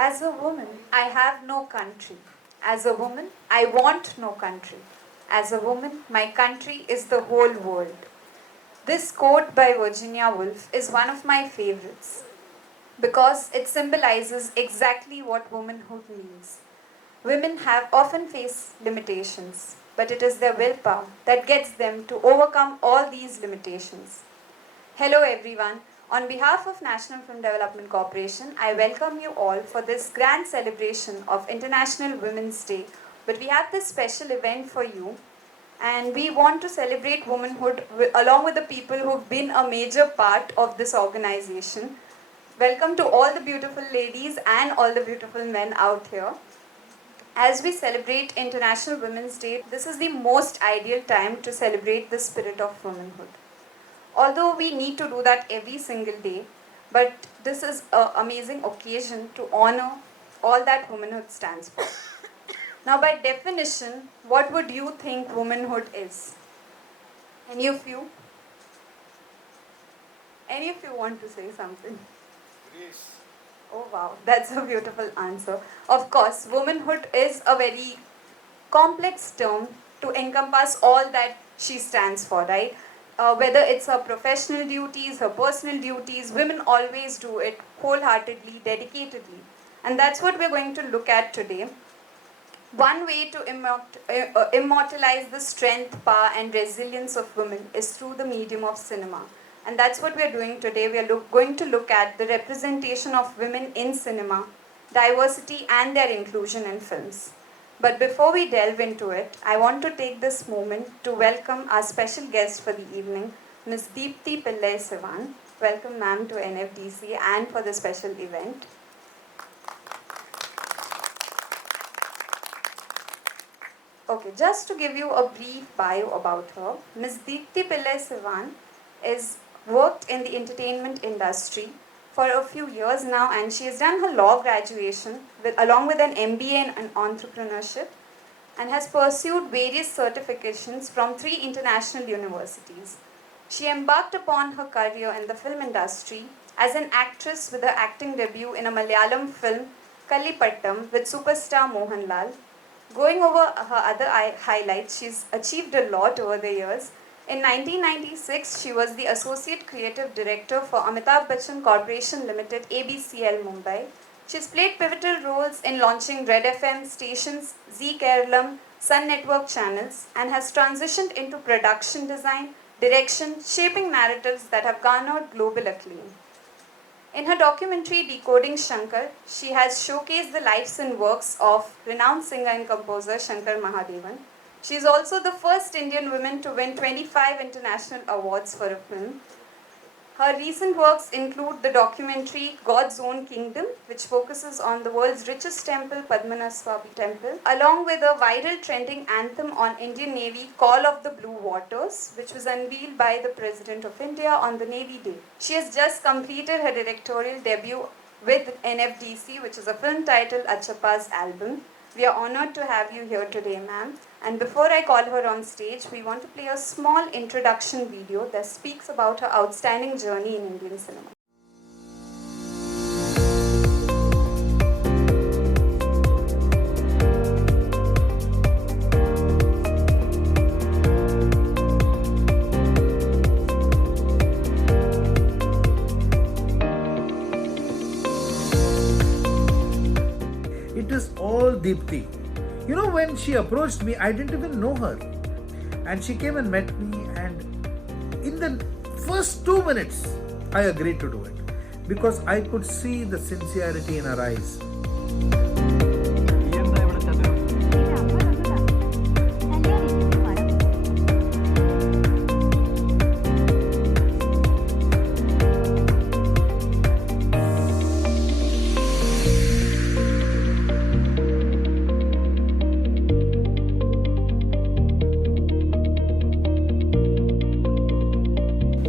As a woman, I have no country. As a woman, I want no country. As a woman, my country is the whole world. This quote by Virginia Woolf is one of my favorites because it symbolizes exactly what womanhood means. Women have often faced limitations, but it is their willpower that gets them to overcome all these limitations. Hello everyone. On behalf of National Film Development Corporation, I welcome you all for this grand celebration of International Women's Day. But we have this special event for you, and we want to celebrate womanhood along with the people who've been a major part of this organization. Welcome to all the beautiful ladies and all the beautiful men out here. As we celebrate International Women's Day, this is the most ideal time to celebrate the spirit of womanhood. Although we need to do that every single day, but this is an amazing occasion to honor all that womanhood stands for. Now, by definition, what would you think womanhood is? Any of you? Any of you want to say something? Grace. Oh wow, that's a beautiful answer. Of course, womanhood is a very complex term to encompass all that she stands for, right? Whether it's her professional duties, her personal duties, women always do it wholeheartedly, dedicatedly. And that's what we're going to look at today. One way to immortalize the strength, power, and resilience of women is through the medium of cinema. And that's what we're doing today. We are going to look at the representation of women in cinema, diversity, and their inclusion in films. But before we delve into it, I want to take this moment to welcome our special guest for the evening, Ms. Deepti Pillay Sivan. Welcome, ma'am, to NFDC and for the special event. Okay, just to give you a brief bio about her, Ms. Deepti Pillay Sivan is worked in the entertainment industry for a few years now, and she has done her law graduation along with an MBA in entrepreneurship, and has pursued various certifications from 3 international universities. She embarked upon her career in the film industry as an actress with her acting debut in a Malayalam film, Kallipattam, with superstar Mohanlal. Going over her other highlights, she's achieved a lot over the years. In 1996, she was the Associate Creative Director for Amitabh Bachchan Corporation Limited, ABCL Mumbai. She's played pivotal roles in launching Red FM stations, Z Keralam, Sun Network channels, and has transitioned into production design, direction, shaping narratives that have garnered global acclaim. In her documentary Decoding Shankar, she has showcased the lives and works of renowned singer and composer Shankar Mahadevan. She is also the first Indian woman to win 25 international awards for a film. Her recent works include the documentary God's Own Kingdom, which focuses on the world's richest temple, Padmanabhaswamy Temple, along with a viral trending anthem on Indian Navy, Call of the Blue Waters, which was unveiled by the President of India on the Navy Day. She has just completed her directorial debut with NFDC, which is a film titled Achappa's Album. We are honored to have you here today, ma'am. And before I call her on stage, we want to play a small introduction video that speaks about her outstanding journey in Indian cinema. It is all Deepti. You know, when she approached me, I didn't even know her. And she came and met me, and in the first 2 minutes, I agreed to do it. Because I could see the sincerity in her eyes.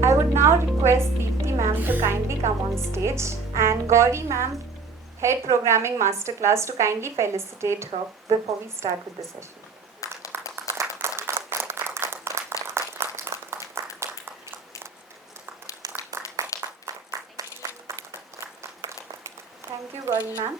I would now request Deepti ma'am to kindly come on stage, and Gauri ma'am, Head Programming Masterclass, to kindly felicitate her before we start with the session. Thank you, Gauri ma'am.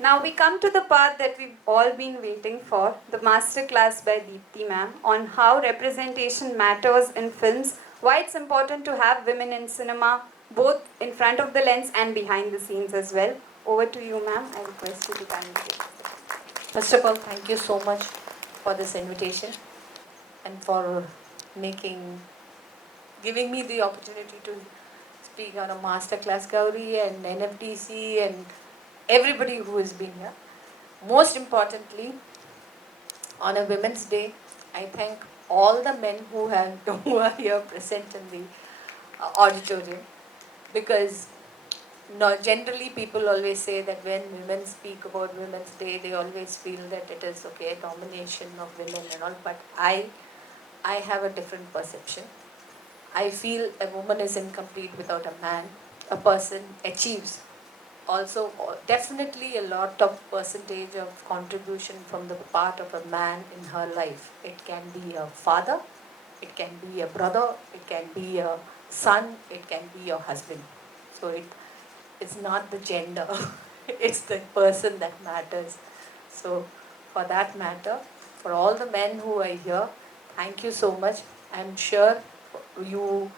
Now we come to the part that we've all been waiting for, the masterclass by Deepti ma'am on how representation matters in films, why it's important to have women in cinema, both in front of the lens and behind the scenes as well. Over to you, ma'am. I request you to kindly take the floor. First of all, thank you so much for this invitation and for giving me the opportunity to speak on a masterclass, Gauri and NFDC and everybody who has been here. Most importantly, on a Women's Day, I thank all the men who are here present in the auditorium, because no, generally people always say that when women speak about Women's Day, they always feel that it is okay, domination of women and all. But I have a different perception. I feel a woman is incomplete without a man. A person achieves also definitely a lot of percentage of contribution from the part of a man in her life. It can be a father, it can be a brother, it can be a son, it can be your husband. So it's not the gender, it's the person that matters. So for that matter, for all the men who are here, thank you so much. I'm sure you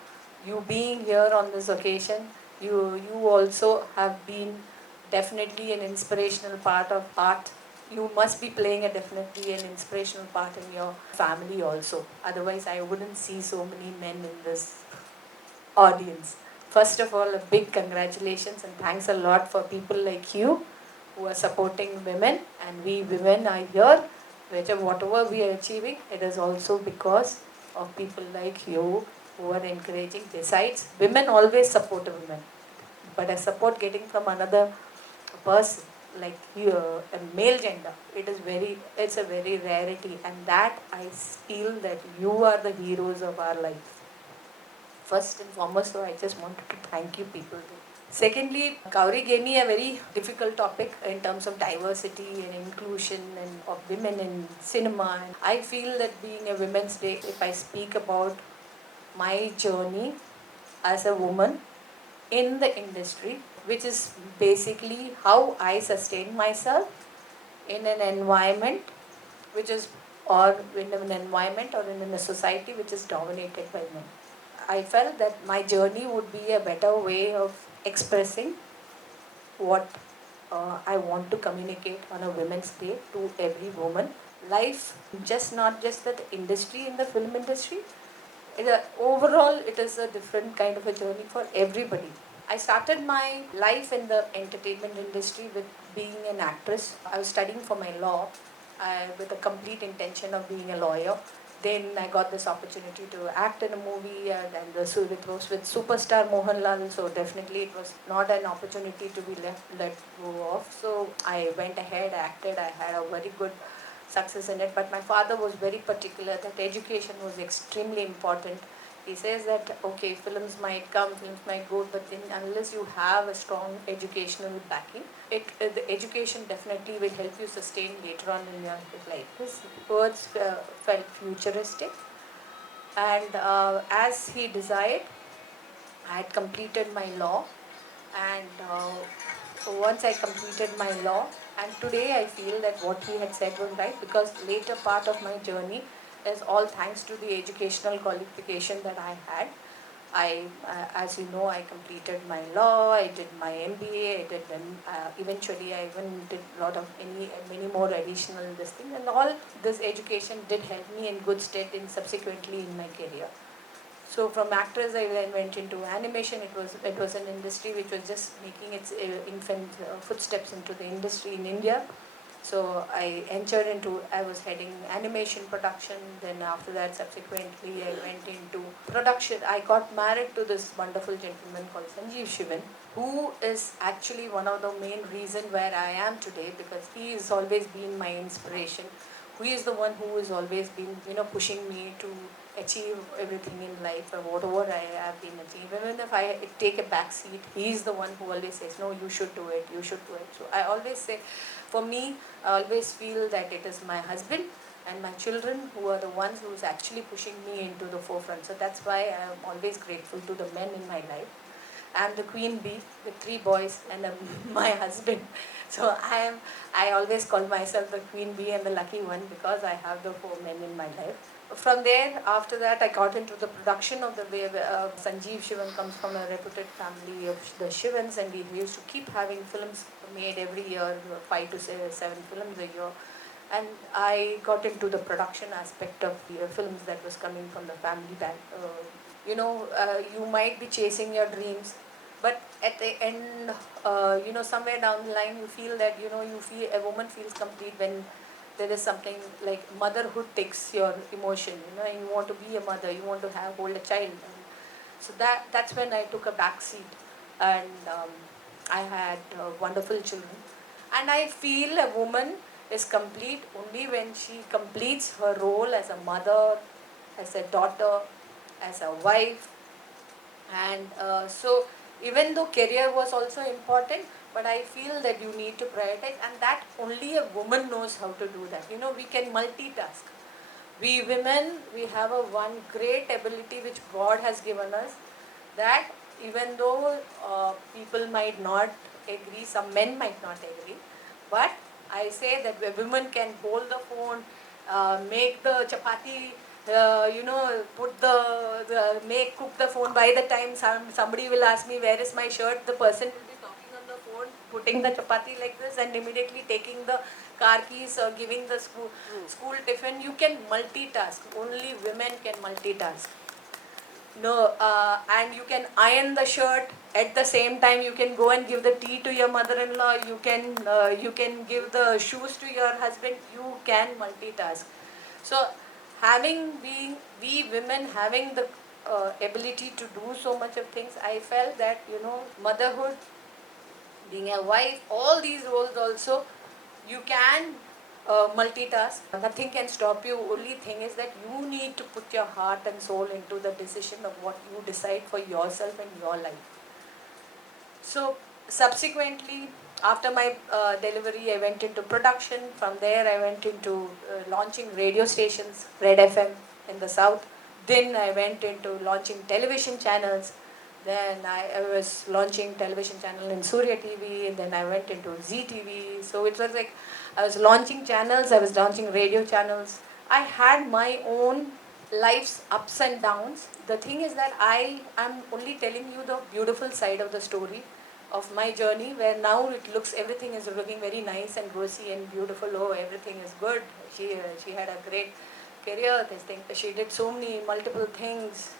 you being here on this occasion, you also have been definitely an inspirational part of art. You must be playing a definitely an inspirational part in your family also. Otherwise, I wouldn't see so many men in this audience. First of all, a big congratulations and thanks a lot for people like you who are supporting women, and we women are here. Whatever we are achieving, it is also because of people like you who are encouraging. Besides, women always support women, but a support getting from another person like you, a male gender, it's a very rarity, and that I feel that you are the heroes of our life. First and foremost, so I just wanted to thank you people. Secondly, Gauri gave me a very difficult topic in terms of diversity and inclusion and of women in cinema. And I feel that being a Women's Day, if I speak about my journey as a woman in the industry, which is basically how I sustain myself in an environment which is, or in an environment or in a society which is dominated by men. I felt that my journey would be a better way of expressing what I want to communicate on a Women's Day to every woman. Life, just not just that industry, in the film industry, overall it is a different kind of a journey for everybody. I started my life in the entertainment industry with being an actress. I was studying for my law with a complete intention of being a lawyer. Then I got this opportunity to act in a movie, so it was with superstar Mohanlal, so definitely it was not an opportunity to be let go of. So I went ahead, acted, I had a very good success in it, but my father was very particular that education was extremely important. He says that, okay, films might come, films might go, but then unless you have a strong educational backing, the education definitely will help you sustain later on in your life. His words felt futuristic, and as he desired, I had completed my law, and so once I completed my law, and today I feel that what he had said was right, because later part of my journey is all thanks to the educational qualification that I had. As you know, I completed my law, I did my MBA, I did eventually I even did a lot of many more additional this thing, and all this education did help me in good stead in subsequently in my career. So from actors, I then went into animation. It was an industry which was just making its infant footsteps into the industry in India. So I was heading animation production. Then after that, subsequently, I went into production. I got married to this wonderful gentleman called Sanjeev Shivan, who is actually one of the main reason where I am today, because he has always been my inspiration. He is the one who has always been, pushing me to achieve everything in life or whatever I have been achieving. Even if I take a back seat, he is the one who always says, no, you should do it, you should do it. So I always say, for me, I always feel that it is my husband and my children who are the ones who is actually pushing me into the forefront. So that's why I am always grateful to the men in my life. I'm the queen bee with 3 boys and my husband. So I always call myself the queen bee and the lucky one because I have the 4 men in my life. From there, after that, I got into the production of the way. Sanjeev Shivan comes from a reputed family of the Shivans, and we used to keep having films made every year, 5 to 7 films a year. And I got into the production aspect of the films that was coming from the family back. You might be chasing your dreams, but at the end, somewhere down the line, you feel that you feel a woman feels complete when there is something like motherhood takes your emotion. And you want to be a mother, you want to hold a child. And so that's when I took a back seat, and I had wonderful children. And I feel a woman is complete only when she completes her role as a mother, as a daughter, as a wife. And so even though career was also important, but I feel that you need to prioritize, and that only a woman knows how to do that. We can multitask. We women, we have a one great ability which God has given us, that even though people might not agree, some men might not agree, but I say that a woman can hold the phone, make the chapati, put cook the phone. By the time somebody will ask me where is my shirt, the person will be talking on the phone, putting the chapati like this, and immediately taking the car keys or giving the school tiffin. You can multitask. Only women can multitask. No, and you can iron the shirt at the same time. You can go and give the tea to your mother-in-law. You can give the shoes to your husband. You can multitask. So, we women having the ability to do so much of things, I felt that motherhood, being a wife, all these roles also, you can multitask. Nothing can stop you. Only thing is that you need to put your heart and soul into the decision of what you decide for yourself and your life. So subsequently, after my delivery, I went into production. From there, I went into launching radio stations, Red FM in the south. Then I went into launching television channels. Then I was launching television channel in Surya TV. And then I went into ZTV. So it was like I was launching channels. I was launching radio channels. I had my own life's ups and downs. The thing is that I am only telling you the beautiful side of the story of my journey, where now everything is looking very nice and rosy and beautiful. Oh, everything is good. She had a great career. This thing, she did so many multiple things,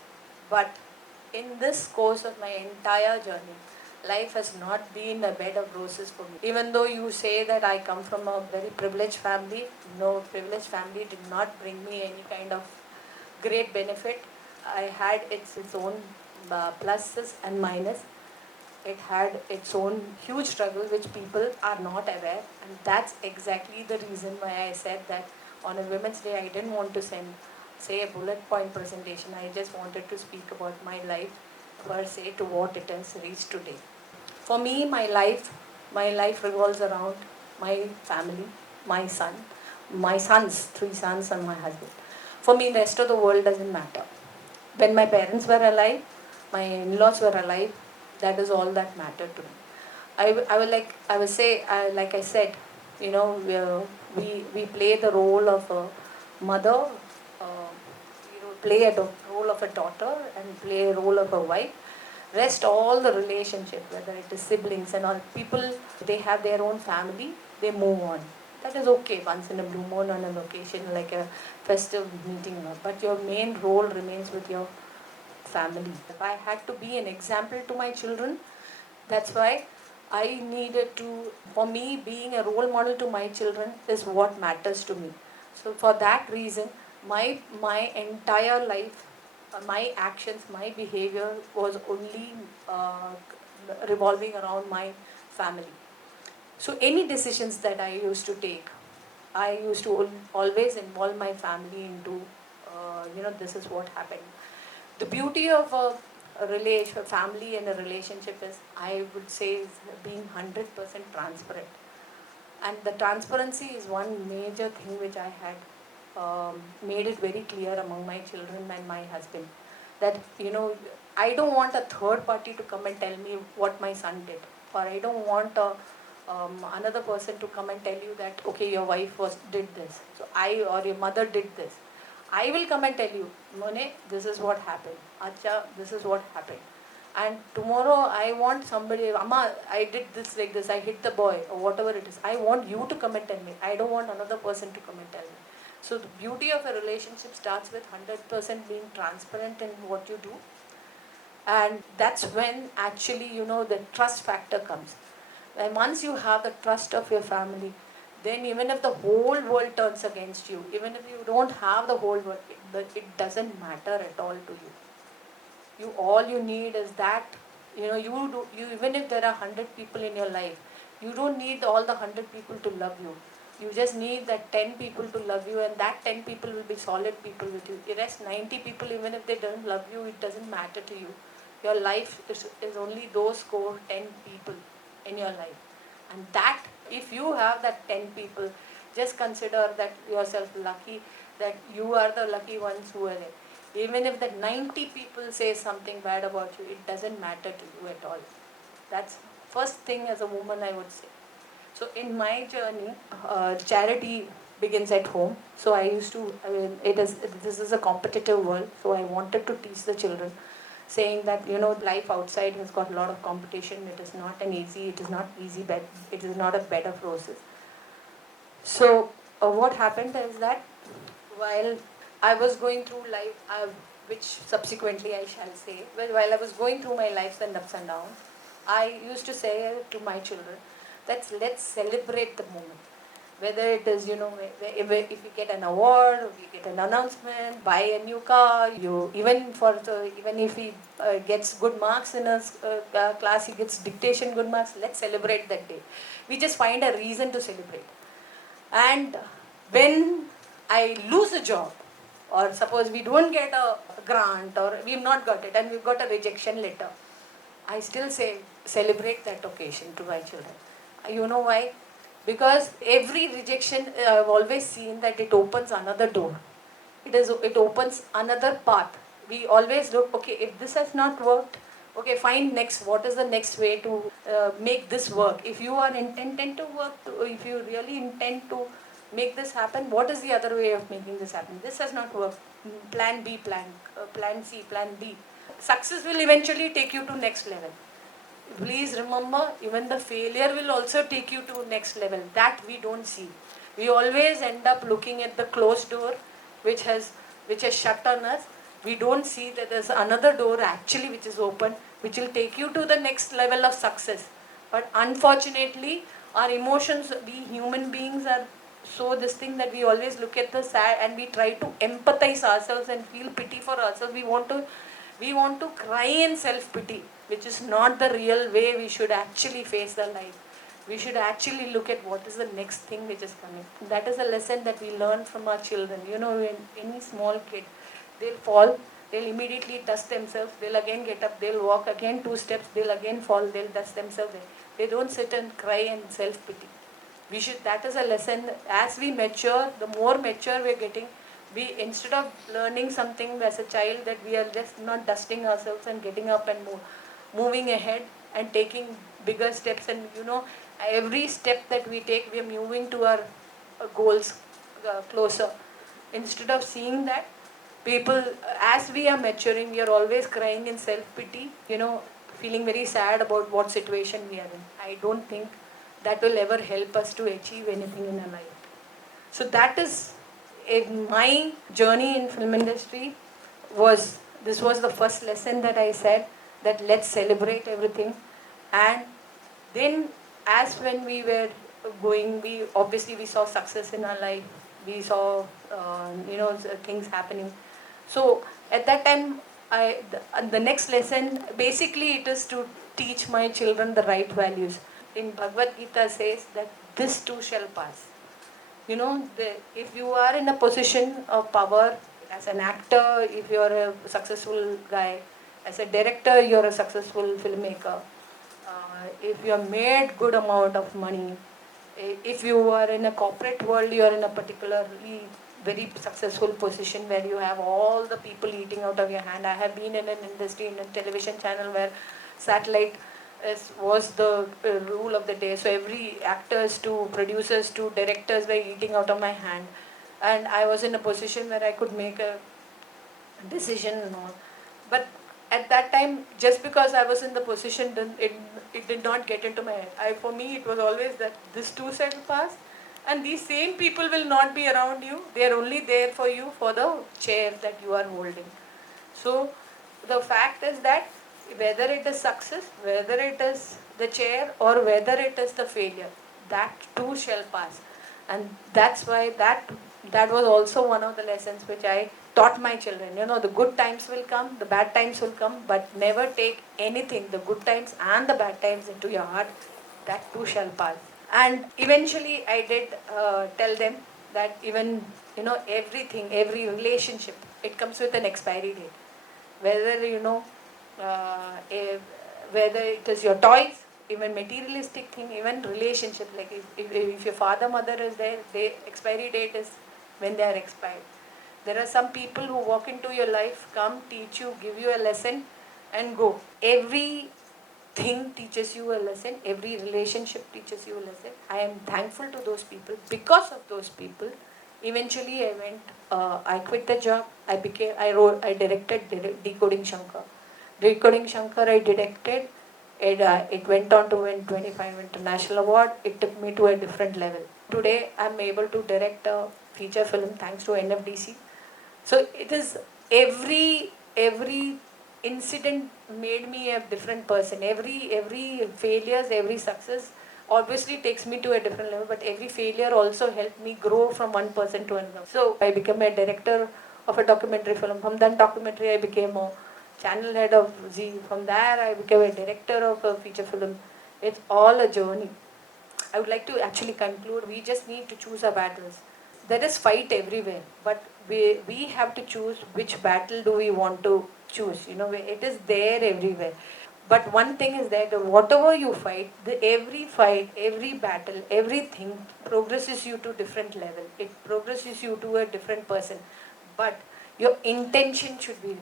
but in this course of my entire journey, life has not been a bed of roses for me. Even though you say that I come from a very privileged family, no, privileged family did not bring me any kind of great benefit. I had its own pluses and minuses. It had its own huge struggle which people are not aware, and that's exactly the reason why I said that on a Women's Day I didn't want to say a bullet point presentation. I just wanted to speak about my life per se to what it has reached today. For me, my life revolves around my family, my sons, 3 sons, and my husband. For me, the rest of the world doesn't matter. When my parents were alive, my in-laws were alive, that is all that mattered to me. I will say, like I said, we play the role of a mother, play role of a daughter, and play a role of a wife. Rest all the relationship, whether it is siblings and all people, they have their own family, they move on. That is okay once in a blue moon on an occasion like a festive meeting, but your main role remains with your family. If I had to be an example to my children, that's why I needed to, for me, being a role model to my children is what matters to me. So for that reason, my entire life, my actions, my behavior was only revolving around my family. So any decisions that I used to take, I used to always involve my family into, this is what happened. The beauty of a family and a relationship is, I would say, is being 100% transparent. And the transparency is one major thing which I had made it very clear among my children and my husband. that, I don't want a third party to come and tell me what my son did, or I don't want another person to come and tell you that, okay, your wife did this, so or your mother did this. I will come and tell you, Mone, this is what happened. Acha, this is what happened. And tomorrow I want somebody, Amma, I did this like this, I hit the boy, or whatever it is. I want you to come and tell me. I don't want another person to come and tell me. So the beauty of a relationship starts with 100% being transparent in what you do. And that's when actually, the trust factor comes. And once you have the trust of your family, then even if the whole world turns against you, even if you don't have the whole world, it doesn't matter at all to you. All you need is that, you even if there are 100 people in your life, you don't need all the 100 people to love you. You just need that 10 people to love you, and that 10 people will be solid people with you. The rest 90 people, even if they don't love you, it doesn't matter to you. Your life is only those core 10 people in your life. And that, if you have that 10 people, just consider that yourself lucky, that you are the lucky ones who are there. Even if the 90 people say something bad about you, it doesn't matter to you at all. That's first thing as a woman I would say. So in my journey, charity begins at home. So this is a competitive world. So I wanted to teach the children, saying that, life outside has got a lot of competition. It is not easy, but it is not a bed of roses. So what happened is that while I was going through life, which subsequently I shall say, but while I was going through my life and ups and downs, I used to say to my children that let's celebrate the moment. Whether it is, if you get an award, or you get an announcement, buy a new car, even if he gets good marks in a class, he gets dictation good marks, let's celebrate that day. We just find a reason to celebrate. And when I lose a job, or suppose we don't get a grant, or we've not got it and we've got a rejection letter, I still say celebrate that occasion to my children. You know why? Because every rejection, I've always seen that it opens another door. It opens another path. We always look, okay, if this has not worked, okay, fine, next, what is the next way to make this work? If you are intended to work, if you really intend to make this happen, what is the other way of making this happen? This has not worked. Plan B, plan C, plan D. Success will eventually take you to next level. Please remember, even the failure will also take you to next level. That we don't see. We always end up looking at the closed door, which has shut on us. We don't see that there's another door actually which is open, which will take you to the next level of success. But unfortunately, our emotions, we human beings are so this thing that we always look at the sad and we try to empathize ourselves and feel pity for ourselves. We want to cry in self-pity, which is not the real way we should actually face the life. We should actually look at what is the next thing which is coming. That is a lesson that we learn from our children. When any small kid, they'll fall, they'll immediately dust themselves, they'll again get up, they'll walk again 2 steps, they'll again fall, they'll dust themselves. They don't sit and cry in self-pity. That is a lesson. As we mature, the more mature we're getting, instead of learning something as a child, that we are just not dusting ourselves and getting up and moving ahead and taking bigger steps. And every step that we take, we are moving to our goals closer. Instead of seeing that, people, as we are maturing, we are always crying in self-pity, feeling very sad about what situation we are in. I don't think that will ever help us to achieve anything in our life. So that is, in my journey in film industry, this was the first lesson that I said, that let's celebrate everything. And then, as when we were going, we saw success in our life. We saw things happening. So at that time, the next lesson, basically it is to teach my children the right values. In Bhagavad Gita says that this too shall pass. If you are in a position of power, as an actor, if you are a successful guy, as a director, you are a successful filmmaker, if you have made good amount of money, if you are in a corporate world, you are in a particularly very successful position where you have all the people eating out of your hand. I have been in an industry, in a television channel where satellite was the rule of the day. So every actors to producers to directors were eating out of my hand. And I was in a position where I could make a decision and all. But at that time, just because I was in the position, it did not get into my head. For me, it was always that this too shall pass, and these same people will not be around you. They are only there for you for the chair that you are holding. So the fact is that whether it is success, whether it is the chair, or whether it is the failure, that too shall pass. And that's why that was also one of the lessons which I taught my children. The good times will come, the bad times will come, but never take anything, the good times and the bad times, into your heart. That too shall pass. And eventually I did tell them that even, everything, every relationship, it comes with an expiry date. Whether, whether it is your toys, even materialistic thing, even relationship, like if your father, mother is there, the expiry date is when they are expired. There are some people who walk into your life, come, teach you, give you a lesson, and go. Every thing teaches you a lesson. Every relationship teaches you a lesson. I am thankful to those people. Because of those people, eventually I quit the job. I directed Decoding Shankar. Decoding Shankar I directed. It went on to win 25 international award. It took me to a different level. Today I'm able to direct a feature film thanks to NFDC. So it is every incident made me a different person. Every failures, every success obviously takes me to a different level, but every failure also helped me grow from one person to another. So I became a director of a documentary film. From that documentary I became a channel head of Z. From there I became a director of a feature film. It's all a journey. I would like to actually conclude, we just need to choose our battles. There is fight everywhere, but we have to choose which battle do we want to choose. It is there everywhere. But one thing is that whatever you fight, every fight, every battle, everything progresses you to different level. It progresses you to a different person. But your intention should be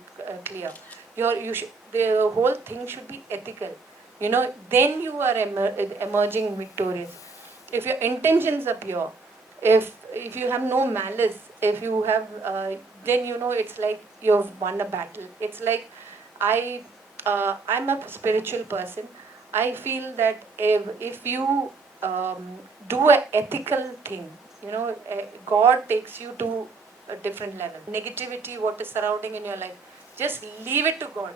clear. The whole thing should be ethical. Then you are emerging victorious. If your intentions are pure, if you have no malice, if you have, then it's like you've won a battle. It's like I'm a spiritual person. I feel that if you do an ethical thing, God takes you to a different level. Negativity, what is surrounding in your life, just leave it to God.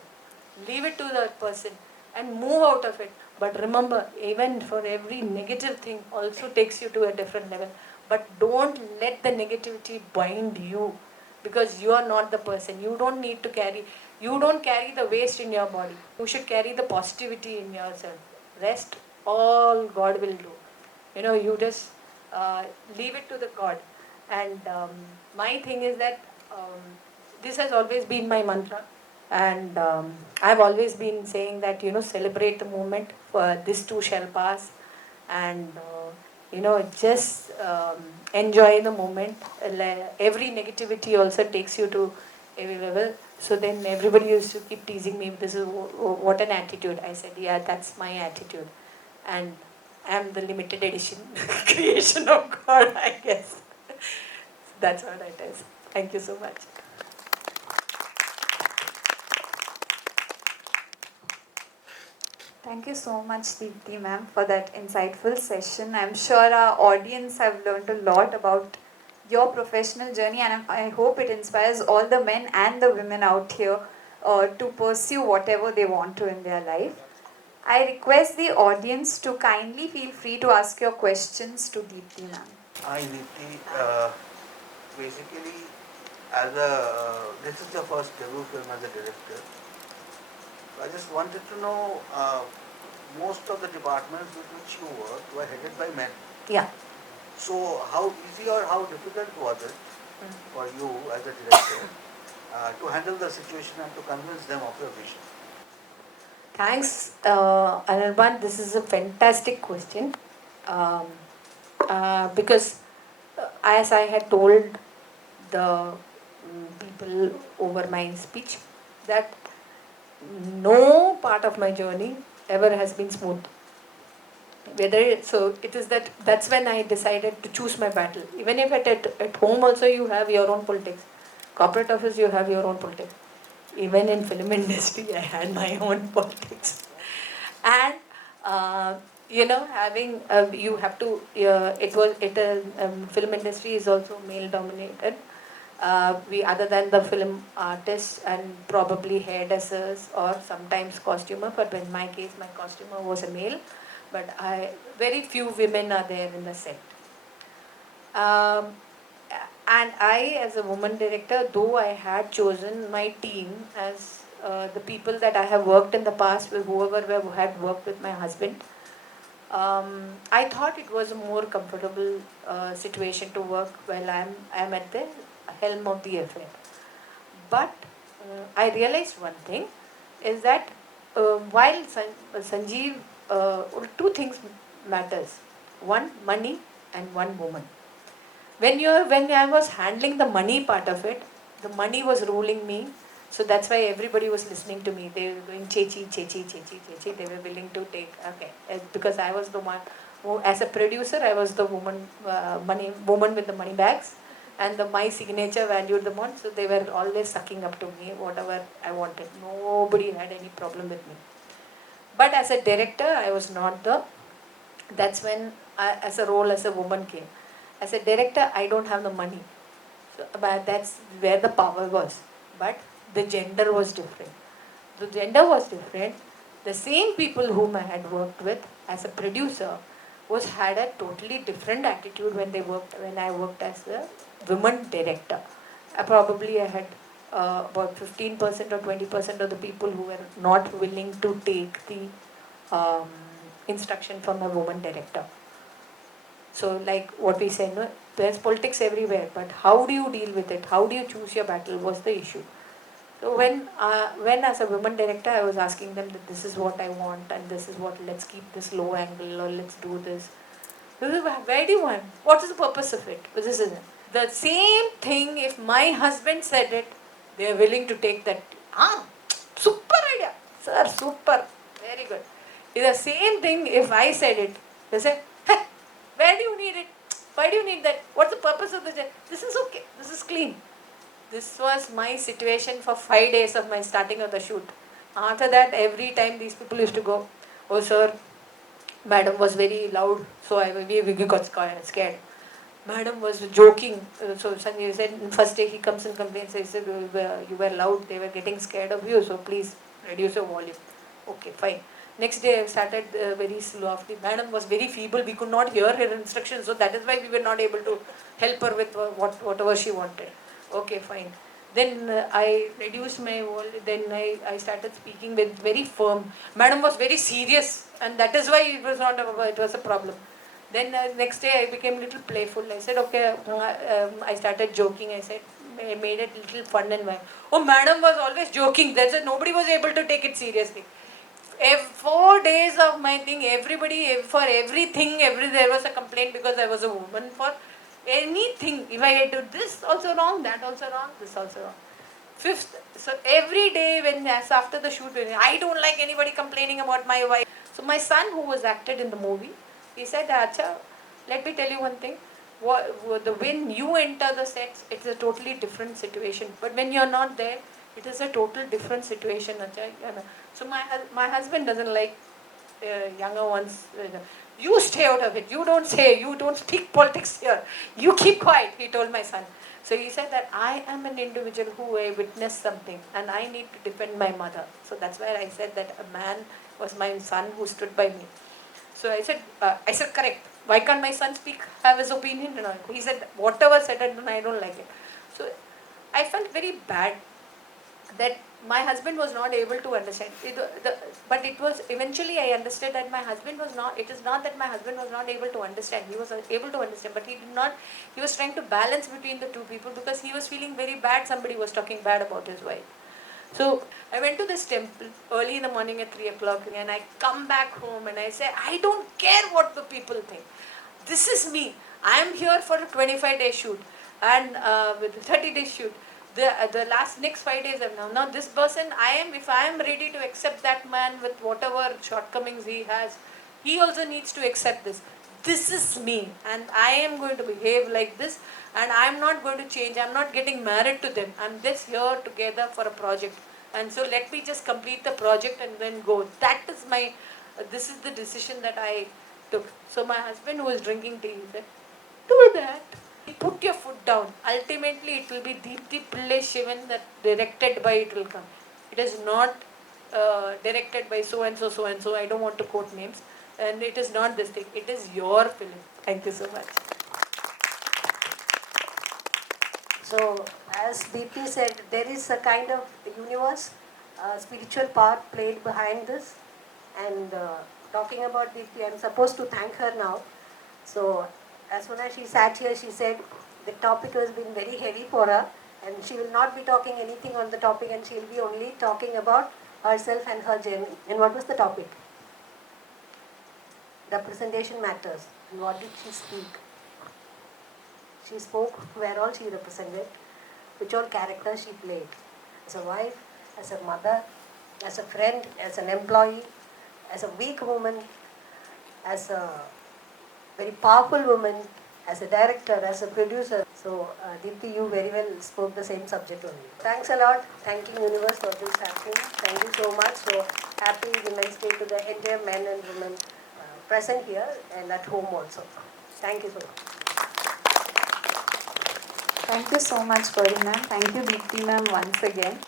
Leave it to the person and move out of it. But remember, even for every negative thing also takes you to a different level. But don't let the negativity bind you, because you are not the person. You don't carry the waste in your body. You should carry the positivity in yourself. Rest, all God will do. You just leave it to the God. And my thing is that this has always been my mantra. And I've always been saying that, celebrate the moment, for this too shall pass. And, just enjoy the moment. Every negativity also takes you to every level. So then everybody used to keep teasing me, this is what an attitude. I said, yeah, that's my attitude. And I'm the limited edition creation of God, I guess. That's what it is. Thank you so much. Thank you so much, Deepti ma'am, for that insightful session. I'm sure our audience have learned a lot about your professional journey, and I hope it inspires all the men and the women out here to pursue whatever they want to in their life. I request the audience to kindly feel free to ask your questions to Deepti ma'am. Hi Deepti, basically this is your first debut film as a director. I just wanted to know, most of the departments with which you work were headed by men. Yeah. So how easy or how difficult was it for you as a director to handle the situation and to convince them of your vision? Thanks, Anirban. This is a fantastic question. Because as I had told the people over my speech that no part of my journey ever has been smooth. So it is that's when I decided to choose my battle. Even if at home also you have your own politics, corporate office you have your own politics. Even in film industry I had my own politics. And uh, having you have to film industry is also male dominated. We Other than the film artists and probably hairdressers or sometimes costumer, but in my case my costumer was a male, but very few women are there in the set. um, and I, as a woman director, though I had chosen my team as the people that I have worked in the past with, who had worked with my husband, I thought it was a more comfortable situation to work while I'm at the helm of the affair. But I realized one thing is that while Sanjeev, two things matters: one, money, and one, woman. When I was handling the money part of it, the money was ruling me. So that's why everybody was listening to me. They were going chechi, chechi, chechi, chechi. They were willing to take, okay, because I was the one who, as a producer, I was the woman with the money bags, and my signature valued the most. So they were always sucking up to me whatever I wanted. Nobody had any problem with me. But as a director, I was not the. That's when as a role as a woman came. As a director, I don't have the money. So, but that's where the power was. But the gender was different. The gender was different. The same people whom I had worked with as a producer had a totally different attitude when I worked as a woman director. I had about 15% or 20% of the people who were not willing to take the um, instruction from a woman director. So, like what we say, no, there's politics everywhere, but how do you deal with it? How do you choose your battle was the issue. So when as a woman director, I was asking them that this is what I want and this is what, let's keep this low angle or let's do this. Where do you want? What is the purpose of it? This is it. The same thing, if my husband said it, they are willing to take that. Super idea. Sir, super. Very good. It's the same thing if I said it. They say, hey, where do you need it? Why do you need that? What's the purpose of the job? This is okay. This is clean. This was my situation for 5 days of my starting of the shoot. After that, every time these people used to go, oh sir, madam was very loud, so we got scared. Madam was joking. So Sanjay said, first day he comes and complains, he said, you were loud, they were getting scared of you, so please reduce your volume. Okay, fine. Next day I started very softly. Madam was very feeble, we could not hear her instructions, so that is why we were not able to help her with whatever she wanted. Okay, fine. Then I reduced my volume, then I started speaking with very firm. Madam was very serious, and that is why it was a problem. Then next day I became a little playful. I said, okay, I started joking. I said, I made it a little fun and fun. Oh, madam was always joking. That's it. Nobody was able to take it seriously. 4 days of my thing, for everything, there was a complaint because I was a woman. For anything, if I do this also wrong, that also wrong, this also wrong. Fifth, so every day after the shoot, I don't like anybody complaining about my wife. So my son, who was acted in the movie, he said, Acha, let me tell you one thing. When you enter the sets, it's a totally different situation. But when you're not there, it is a total different situation. Acha. So my husband doesn't like younger ones. You stay out of it. You don't speak politics here. You keep quiet, he told my son. So he said that I am an individual who witnessed something and I need to defend my mother. So that's why I said that a man was my son who stood by me. So I said, correct. Why can't my son have his opinion? He said, whatever said, I don't like it. So I felt very bad that my husband was not able to understand. But it was, eventually I understood that my husband was not, it is not that my husband was not able to understand. He was able to understand, but he was trying to balance between the two people because he was feeling very bad. Somebody was talking bad about his wife. So I went to this temple early in the morning at 3 o'clock and I come back home and I say, I don't care what the people think. This is me. I am here for a 25-day shoot. and with the 30 days shoot. The next 5 days I'm now this person, if I am ready to accept that man with whatever shortcomings he has, he also needs to accept this. This is me, and I am going to behave like this, and I'm not going to change. I'm not getting married to them. I'm just here together for a project, and so let me just complete the project and then go. That is my. This is the decision that I took. So my husband, who was drinking tea, said, "Do that. Put your foot down. Ultimately, it will be Deepti Pillay Sivan that directed by it will come. It is not directed by so and so, so and so. I don't want to quote names. And it is not this thing. It is your film." Thank you so much. So, as Deepti said, there is a kind of universe, spiritual part played behind this. And talking about Deepti, I'm supposed to thank her now. So, as soon as she sat here, she said the topic has been very heavy for her, and she will not be talking anything on the topic, and she will be only talking about herself and her journey. And what was the topic? Representation matters. And what did she speak? She spoke where all she represented, which all characters she played. As a wife, as a mother, as a friend, as an employee, as a weak woman, as a very powerful woman, as a director, as a producer. So, Deepti, you very well spoke the same subject only. Thanks a lot. Thanking Universe for this happening. Thank you so much. So, happy Women's Day to the entire men and women present here and at home also. Thank you so much. Thank you so much, Gauri ma'am. Thank you, Deepti ma'am, once again.